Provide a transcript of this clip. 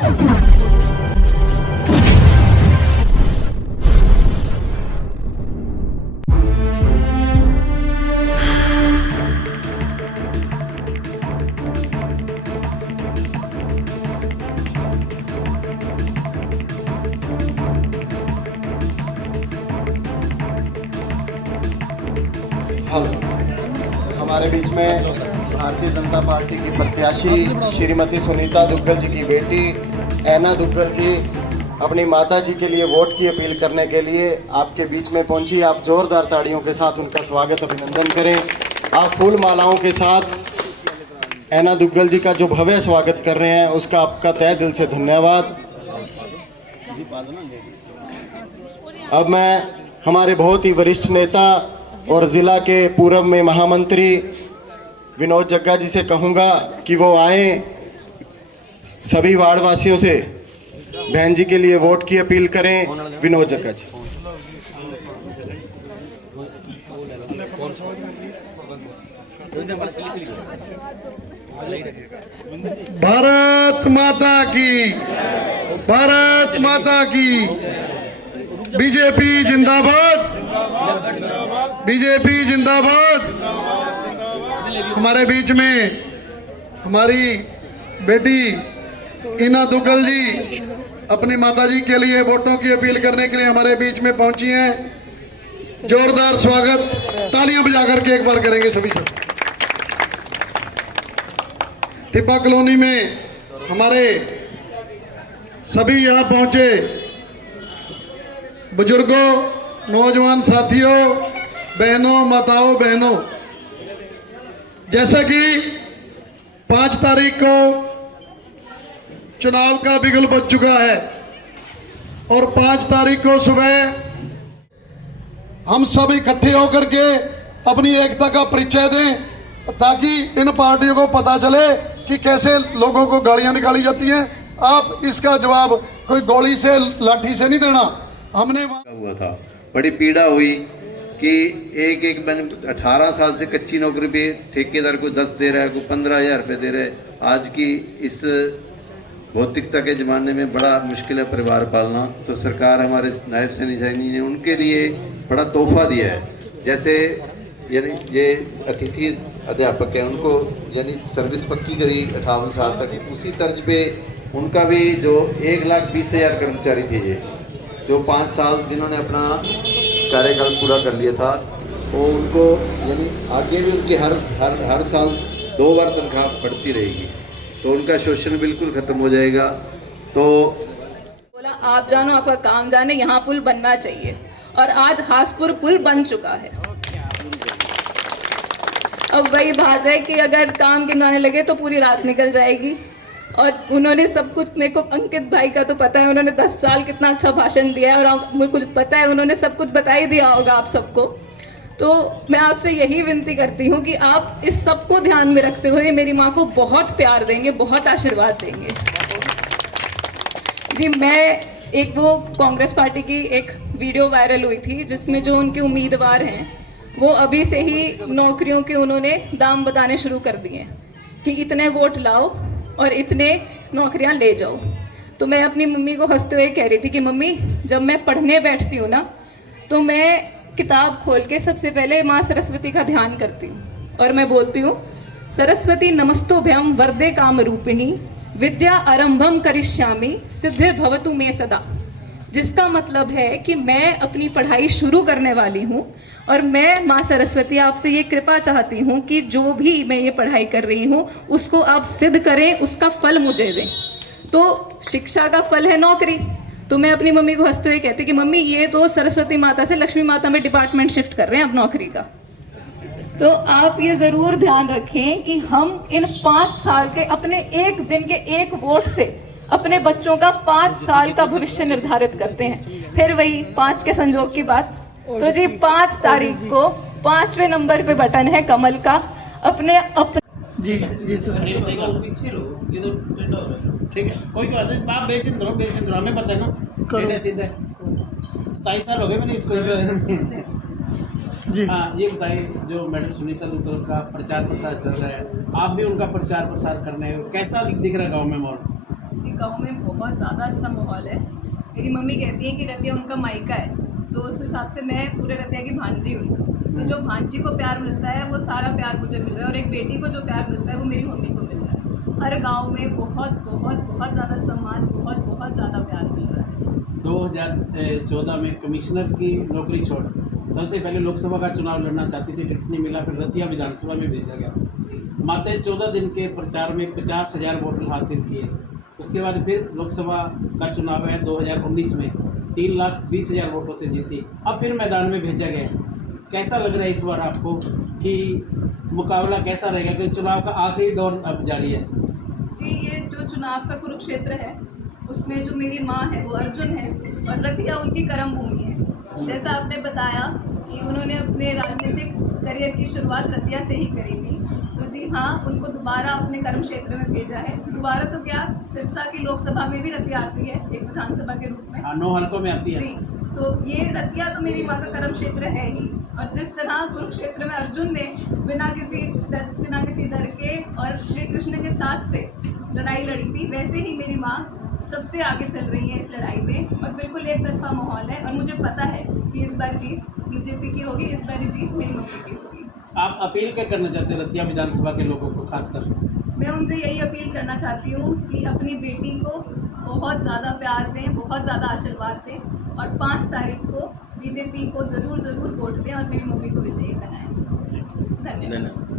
हमारे बीच में भारतीय जनता पार्टी की प्रत्याशी श्रीमती सुनीता दुग्गल जी की बेटी ऐना दुग्गल जी अपनी माता जी के लिए वोट की अपील करने के लिए आपके बीच में पहुंची। आप जोरदार ताड़ियों के साथ उनका स्वागत अभिनंदन करें। आप फूल मालाओं के साथ ऐना दुग्गल जी का जो भव्य स्वागत कर रहे हैं उसका आपका तहे दिल से धन्यवाद। अब मैं हमारे बहुत ही वरिष्ठ नेता और जिला के पूर्व में महामंत्री विनोद जग्गा जी से कहूँगा कि वो आए, सभी वार्ड वासियों से बहन जी के लिए वोट की अपील करें। विनोद जग्गा जी। भारत माता की, भारत माता की। बीजेपी जिंदाबाद, बीजेपी जिंदाबाद। हमारे बीच में हमारी बेटी ऐना दुग्गल जी अपनी माताजी के लिए वोटों की अपील करने के लिए हमारे बीच में पहुंची हैं। जोरदार स्वागत तालियां बजा करके एक बार करेंगे सभी सब। टिब्बा कॉलोनी में हमारे सभी यहाँ पहुंचे बुजुर्गों, नौजवान साथियों, बहनों, माताओं, बहनों, जैसा कि 5 तारीख को चुनाव का बिगुल बज चुका है और 5 तारीख को सुबह हम सब इकट्ठे होकर के अपनी एकता का परिचय दें ताकि इन पार्टियों को पता चले कि कैसे लोगों को गालियां निकाली जाती हैं। आप इसका जवाब कोई गोली से, लाठी से नहीं देना। हमने हुआ था, बड़ी पीड़ा हुई कि एक 18 साल से कच्ची नौकरी पे ठेकेदार को 10 दे रहा है, कोई 15,000 रुपये दे रहा है। आज की इस भौतिकता के ज़माने में बड़ा मुश्किल है परिवार पालना, तो सरकार हमारे नायब सैनी ने उनके लिए बड़ा तोहफा दिया है। जैसे यानी ये अतिथि अध्यापक हैं, उनको यानी सर्विस पक्की करी 58 साल तक। उसी तर्ज पे उनका भी जो 1,20,000 कर्मचारी थे, ये जो 5 साल जिन्होंने अपना कार्यकाल पूरा कर लिया था, वो उनको यानी आगे भी उनके हर साल 2 बार तनख्वाह बढ़ती रहेगी, तो उनका शोषण बिल्कुल खत्म हो जाएगा। तो बोला आप जानो आपका काम जाने, यहाँ पुल बनना चाहिए और आज हासपुर पुल बन चुका है। अब वही बात है कि अगर काम गिनवाने लगे तो पूरी रात निकल जाएगी। और उन्होंने सब कुछ, मेरे को अंकित भाई का तो पता है, उन्होंने 10 साल कितना अच्छा भाषण दिया है और मुझे कुछ पता है, उन्होंने सब कुछ बता ही दिया होगा आप सबको। तो मैं आपसे यही विनती करती हूँ कि आप इस सबको ध्यान में रखते हुए मेरी माँ को बहुत प्यार देंगे, बहुत आशीर्वाद देंगे। जी, मैं एक वो कांग्रेस पार्टी की एक वीडियो वायरल हुई थी जिसमें जो उनके उम्मीदवार हैं वो अभी से ही नौकरियों के उन्होंने दाम बताने शुरू कर दिए कि इतने वोट लाओ और इतने नौकरियां ले जाओ। तो मैं अपनी मम्मी को हंसते हुए कह रही थी कि मम्मी, जब मैं पढ़ने बैठती हूँ ना तो मैं किताब खोल के सबसे पहले माँ सरस्वती का ध्यान करती हूँ और मैं बोलती हूँ, सरस्वती नमस्तोभ्यम वरदे काम रूपिणी विद्या आरंभम करिष्यामि सिद्धिर्भवतु मे सदा। जिसका मतलब है कि मैं अपनी पढ़ाई शुरू करने वाली हूँ और मैं माँ सरस्वती आपसे ये कृपा चाहती हूँ कि जो भी मैं ये पढ़ाई कर रही हूँ उसको आप सिद्ध करें, उसका फल मुझे दें। तो शिक्षा का फल है नौकरी। तो मैं अपनी मम्मी को हंसते हुए कहती कि मम्मी, ये तो सरस्वती माता से लक्ष्मी माता में डिपार्टमेंट शिफ्ट कर रहे हैं अब नौकरी का। तो आप ये जरूर ध्यान रखें कि हम इन 5 साल के अपने एक दिन के एक वोट से अपने बच्चों का 5 साल का भविष्य निर्धारित करते हैं। फिर वही 5 के संजोग की बात। तो जी 5 तारीख को 5वें नंबर पे बटन है कमल का। अपने जी पीछे लो, ये तो ठीक है, कोई बात नहीं, आप बेचिंत रहो, हमें पता है ना, सीधे 27 साल हो गए मैंने इसको जी। हाँ, ये बताइए, जो मैडम सुनीता दुग्गल का प्रचार प्रसार चल रहा है, आप भी उनका प्रचार प्रसार करने, कैसा दिख रहा है गाँव में माहौल? गांव में बहुत ज़्यादा अच्छा माहौल है। मेरी मम्मी कहती है कि रतिया उनका मायका है, तो उस हिसाब से मैं पूरे रतिया की भांजी हुई। तो जो भांजी को प्यार मिलता है वो सारा प्यार मुझे मिल रहा है, और एक बेटी को जो प्यार मिलता है वो मेरी मम्मी को मिल रहा है। हर गांव में बहुत बहुत बहुत ज़्यादा सम्मान, बहुत बहुत ज़्यादा प्यार मिल रहा है। 2014 में कमिश्नर की नौकरी छोड़ सबसे पहले लोकसभा का चुनाव लड़ना चाहती थी, टिकट नहीं मिला, फिर रतिया विधानसभा में भेजा गया। मात्र 14 दिन के प्रचार में 50,000 वोट हासिल किए। उसके बाद फिर लोकसभा का चुनाव है 2019 में 3,20,000 वोटों से जीती। अब फिर मैदान में भेजा गया। कैसा लग रहा है इस बार आपको कि मुकाबला कैसा रहेगा, कि चुनाव का आखिरी दौर अब जारी है? जी, ये जो चुनाव का कुरुक्षेत्र है उसमें जो मेरी माँ है वो अर्जुन है, और रतिया उनकी कर्म भूमि है। जैसा आपने बताया कि उन्होंने अपने राजनीतिक करियर की शुरुआत रतिया से ही करी थी, तो जी हाँ, उनको दोबारा अपने कर्म क्षेत्र में भेजा है। दोबारा तो क्या, सिरसा की लोकसभा में भी रतिया आती है एक विधानसभा के रूप में। 9 हल्कों में आती है जी, तो ये रतिया तो मेरी माँ का कर्म क्षेत्र है ही। और जिस तरह कुरुक्षेत्र में अर्जुन ने बिना किसी डर के और श्री कृष्ण के साथ से लड़ाई लड़ी थी, वैसे ही मेरी माँ सबसे आगे चल रही है इस लड़ाई में, और बिल्कुल एक तरफा माहौल है। और मुझे पता है कि इस बार जीत बीजेपी की होगी, इस बार जीत मेरी मम्मी की होगी। आप अपील क्या करना चाहते हैं रतिया विधानसभा के लोगों को खासकर? मैं उनसे यही अपील करना चाहती हूँ कि अपनी बेटी को बहुत ज़्यादा प्यार दें, बहुत ज़्यादा आशीर्वाद दें, और 5 तारीख को बीजेपी को ज़रूर वोट दें और मेरी मम्मी को विजयी बनाएं। धन्यवाद।